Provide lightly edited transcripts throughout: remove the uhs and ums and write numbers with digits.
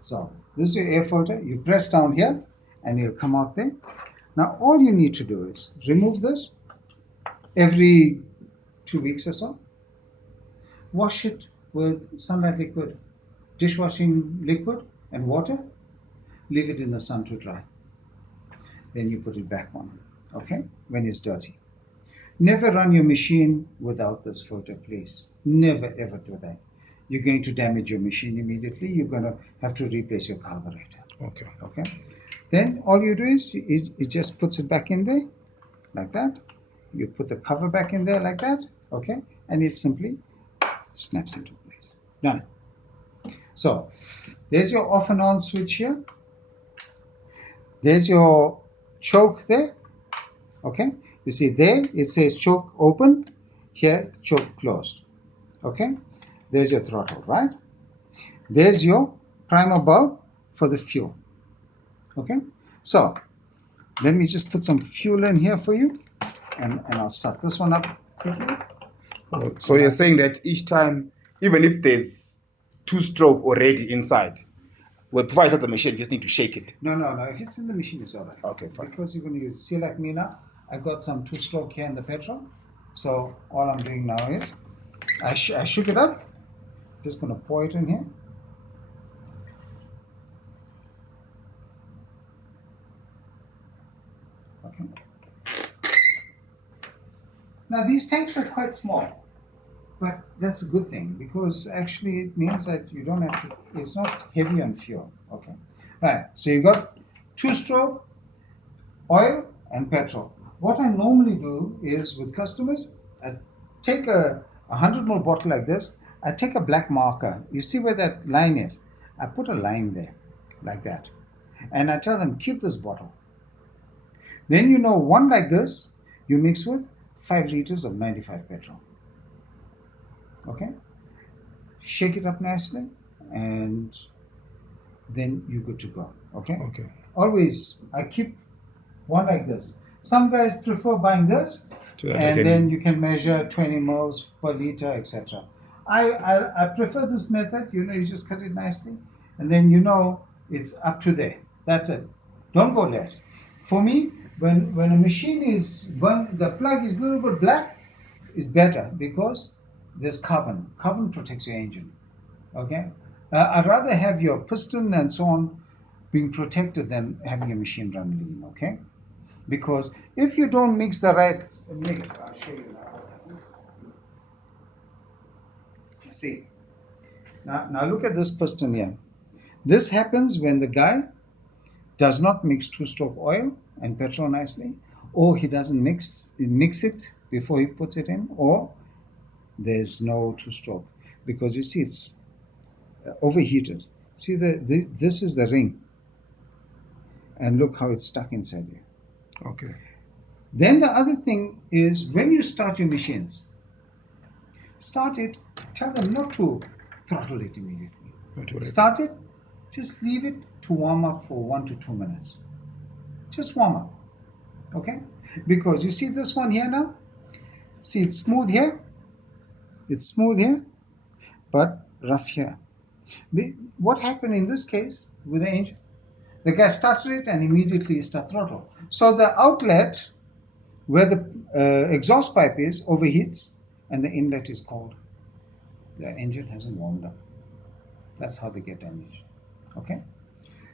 So this is your air filter. You press down here and it'll come out there. Now all you need to do is remove this every 2 weeks or so. Wash it with sunlight liquid, dishwashing liquid and water. Leave it in the sun to dry. Then you put it back on, okay, when it's dirty. Never run your machine without this filter, please. Never ever do that. You're going to damage your machine immediately. You're going to have to replace your carburetor. Okay. Okay. Then all you do is it just puts it back in there like that. You put the cover back in there like that. Okay. And it simply snaps into place. Done. So there's your off and on switch here. There's your choke there. Okay. You see there it says choke open. Here choke closed. Okay. There's your throttle, right? There's your primer bulb for the fuel. Okay. So let me just put some fuel in here for you, and I'll start this one up quickly. So you're saying that each time, even if there's two-stroke already inside, when before I start the machine, you just need to shake it. No. If it's in the machine, it's all right. Okay, fine. Because you're going to use, see like me now, I got some two-stroke here in the petrol. So all I'm doing now is, I shook it up. Just going to pour it in here. Okay. Now these tanks are quite small, but that's a good thing because actually it means that you don't have to, it's not heavy on fuel. Okay. Right. So you got two-stroke, oil and petrol. What I normally do is with customers, I take a 100 ml bottle like this. I take a black marker. You see where that line is? I put a line there, like that. And I tell them, keep this bottle. Then you know one like this, you mix with 5 liters of 95 petrol. Okay? Shake it up nicely and then you're good to go. Okay? Okay. Always, I keep one like this. Some guys prefer buying this, So that and they can- then you can measure 20 mils per liter, etc. I prefer this method. You just cut it nicely, and then it's up to there. That's it. Don't go less. For me, when a machine is the plug is a little bit black, is better because there's carbon. Carbon protects your engine. Okay, I'd rather have your piston and so on being protected than having a machine run lean. Okay, because if you don't mix the right mix, I'll show you now. See, now look at this piston here. This happens when the guy does not mix two-stroke oil and petrol nicely, or he doesn't mix it before he puts it in, or there's no two-stroke because you see it's overheated. See this is the ring, and look how it's stuck inside you. Okay. Then the other thing is when you start your machines, start it, tell them not to throttle it immediately. Start it, just leave it to warm up for 1 to 2 minutes. Just warm up. Okay? Because you see this one here now? See, it's smooth here. It's smooth here, but rough here. What happened in this case with the engine? The guy started it and immediately start throttle. So the outlet where the exhaust pipe is overheats and the inlet is cold. The engine hasn't warmed up. That's how they get damaged. Okay?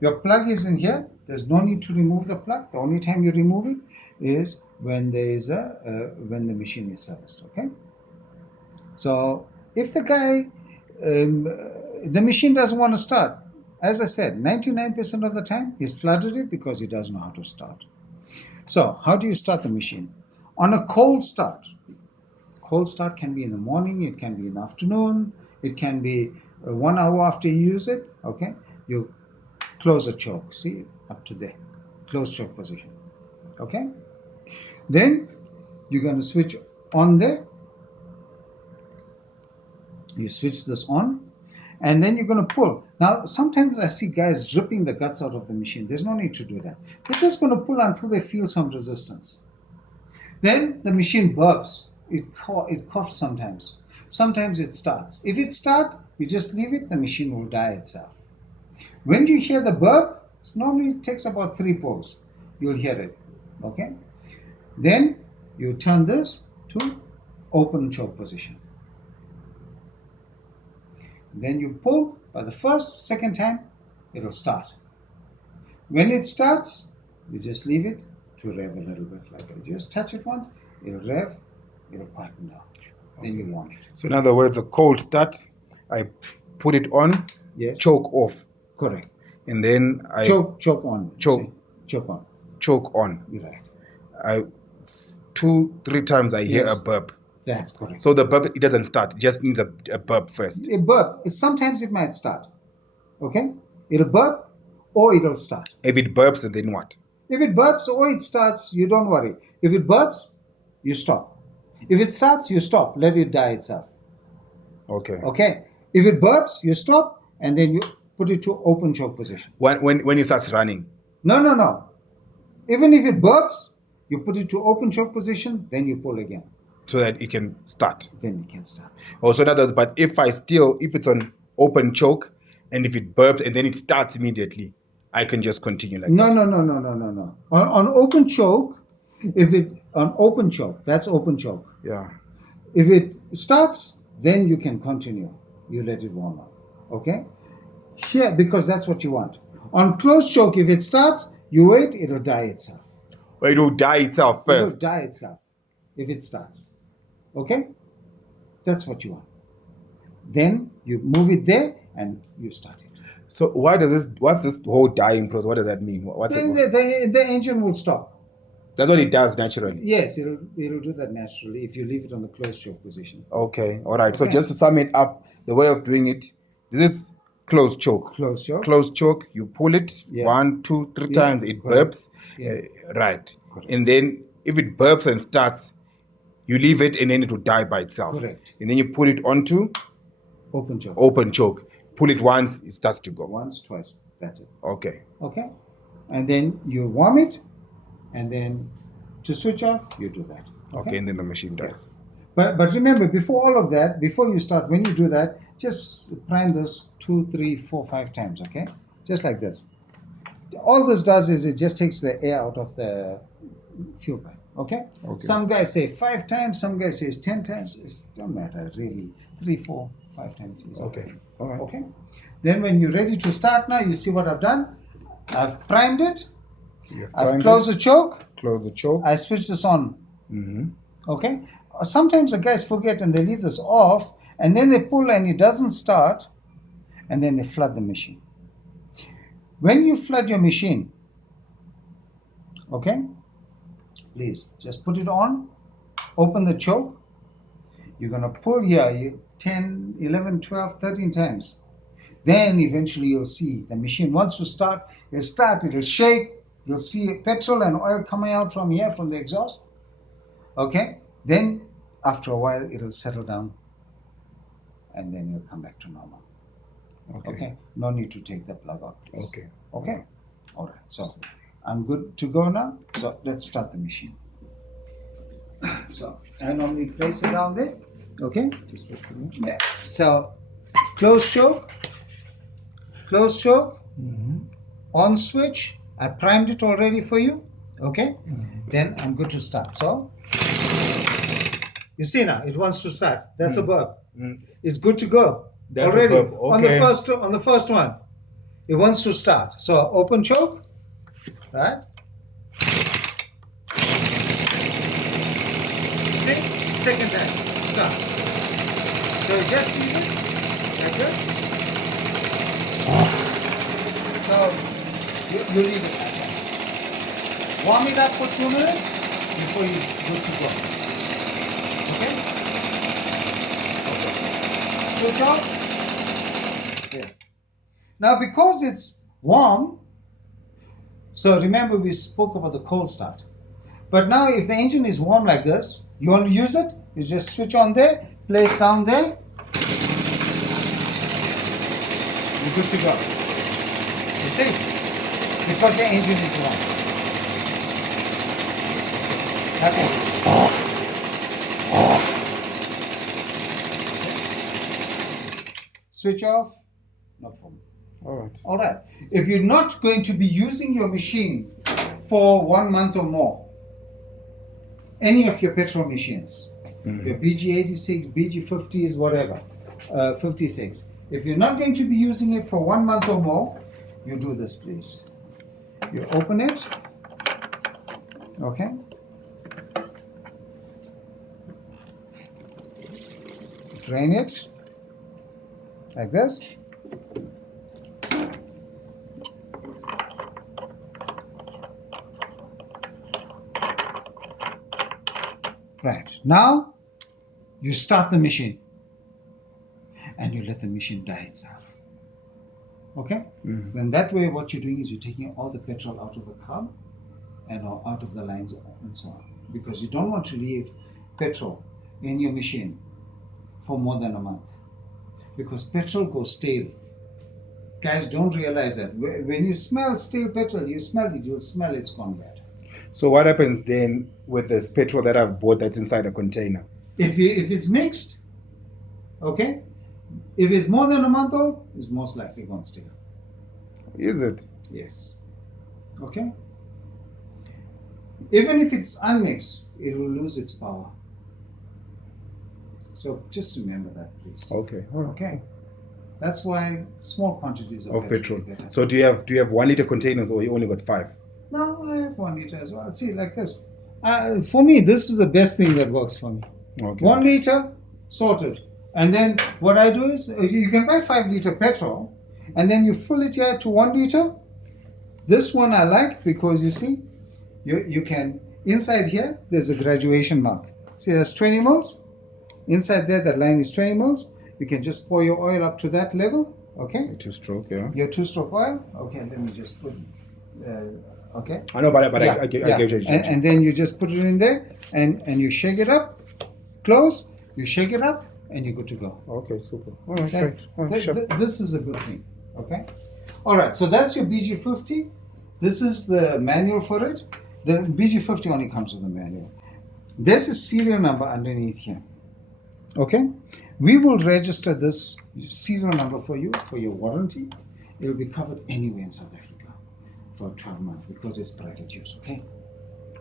Your plug is in here. There's no need to remove the plug. The only time you remove it is when there is when the machine is serviced. Okay? So if the guy, the machine doesn't want to start, as I said, 99% of the time he's flooded it because he doesn't know how to start. So how do you start the machine? On a cold start can be in the morning, it can be in the afternoon, it can be 1 hour after you use it. Okay, you close the choke, see, up to there, close choke position. Okay, then you're going to switch on there. You switch this on, and then you're going to pull. Now, sometimes I see guys ripping the guts out of the machine. There's no need to do that. They're just going to pull until they feel some resistance. Then the machine burps. It coughs sometimes. Sometimes it starts. If it starts, you just leave it, the machine will die itself. When you hear the burp, it normally takes about 3 pulls. You'll hear it. Okay? Then you turn this to open choke position. Then you pull. By the second time, it'll start. When it starts, you just leave it to rev a little bit. Like that. Just touch it once, it'll rev, it'll quieten down. Then you warm it. So in other words, a cold start, I put it on, Yes. choke off, Correct. and then I Choke on. Choke. See? Choke on. choke on. You're right. I 2-3 times I hear Yes. a burp. That's correct. So the burp, it doesn't start. It just needs a burp first. A burp, sometimes it might start. Okay? It'll burp or it'll start. If it burps, then what? If it burps or it starts, you don't worry. If it burps, you stop. If it starts, you stop. Let it die itself. Okay. Okay? If it burps, you stop and then you put it to open choke position. When it starts running. No. Even if it burps, you put it to open choke position, then you pull again. So that it can start. Then it can start. Also, in other words, but if it's on open choke, and if it burps and then it starts immediately, I can just continue like that. No. On open choke, that's open choke. Yeah. If it starts, then you can continue. You let it warm up. Okay? Here, because that's what you want. On closed choke, if it starts, you wait, it'll die itself. Or it will die itself first. It'll die itself if it starts. Okay? That's what you want. Then you move it there and you start it. So what's this whole dying process? What does that mean? What's Then it? the engine will stop. That's what it does naturally. Yes, it'll do that naturally if you leave it on the closed choke position. Okay. All right. So Okay. just to sum it up, the way of doing it, this is closed choke. Closed choke. Closed choke, you pull it Yeah. 1, 2, 3 Yeah, times, it correct. burps. Yeah. Right. Correct. And then if it burps and starts, you leave it and then it will die by itself. Correct. And then you put it onto Open choke. open choke. Pull it once, it starts to go. Once, twice. That's it. Okay. Okay? And then you warm it, and then to switch off, you do that. Okay, and then the machine dies. But remember, before all of that, before you start, when you do that, just prime this 2, 3, 4, 5 times, okay? Just like this. All this does is it just takes the air out of the fuel pipe, okay? Some guys say 5 times, some guys say 10 times. It don't matter, really. 3, 4, 5 times is Okay. All right. Okay? Then when you're ready to start now, you see what I've done? I've primed it. I've closed the choke. Close the choke. I switch this on. Mm-hmm. Okay? Sometimes the guys forget and they leave this off, and then they pull and it doesn't start, and then they flood the machine. When you flood your machine, okay, please just put it on, open the choke. You're going to pull here 10, 11, 12, 13 times. Then eventually you'll see the machine wants to start. It'll shake. You'll see petrol and oil coming out from here, from the exhaust. Okay? Then after a while it'll settle down and then you'll come back to normal. Okay? No need to take the plug out, please. Okay? All right. So I'm good to go now. So let's start the machine. So I normally place it down there. Okay? Just wait for me. Yeah. So close choke. On switch. I primed it already for you. Okay? Then I'm good to start. So you see now, it wants to start. That's a burp. It's good to go. That's already. a burp. Okay. On the first one. It wants to start. So open choke. Right? See? Second time. Start. So just leave it like this. So you leave it like that. Warm it up for 2 minutes before you good to go. Okay? Switch off. There. Now because it's warm, so remember we spoke about the cold start. But now if the engine is warm like this, you want to use it, you just switch on there, place down there, you're good to go. You see? Because the engine is warm. Okay. Switch off, no problem. All right. All right. If you're not going to be using your machine for 1 month or more, any of your petrol machines, your BG86, BG50s, whatever, 56. If you're not going to be using it for 1 month or more, you do this, please. You open it, okay? Drain it like this. Right. Now, you start the machine and you let the machine die itself. Okay? Then that way what you're doing is you're taking all the petrol out of the carb and out of the lines and so on. Because you don't want to leave petrol in your machine for more than a month. Because petrol goes stale. Guys don't realize that. When you smell stale petrol, you'll smell it's gone bad. So what happens then with this petrol that I've bought that's inside a container? If it's mixed, okay? If it's more than a month old, it's most likely gone stale. Is it? Yes. Okay? Even if it's unmixed, it will lose its power. So just remember that, please. Okay. All right. Okay. That's why small quantities Of petrol. better. So do you have 1 liter containers or you only got 5? No, I have 1 liter as well. See, like this. For me, this is the best thing that works for me. Okay. 1 liter, sorted. And then what I do is, you can buy 5 liter petrol, and then you fill it here to 1 liter. This one I like because you see, you can, inside here, there's a graduation mark. See, there's 20 mils. Inside there, that line is 20 mils. You can just pour your oil up to that level, okay? 2-stroke, yeah. Your 2-stroke oil. Okay, let me just put, okay? I know, but Yeah, I get yeah. you. And then you just put it in there, and you shake it up, close, you shake it up, and you're good to go. Okay, super. All right, That- great. All right, sure. This is a good thing, okay? All right, so that's your BG50. This is the manual for it. The BG50 only comes with the manual. There's a serial number underneath here, okay? We will register this serial number for you for your warranty. It will be covered anywhere in South Africa for 12 months because it's private use, okay?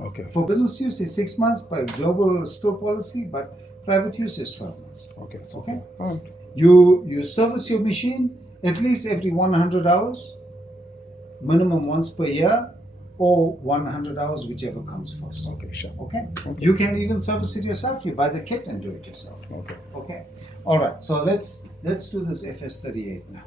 Okay. For business use, it's 6 months by global Stihl policy, but private use is 12 months. Okay. So, Okay? all right. You service your machine at least every 100 hours, minimum once per year, or 100 hours, whichever comes first. Okay, sure. Okay? You can even service it yourself. You buy the kit and do it yourself. Okay. Okay? All right. So let's do this FS38 now.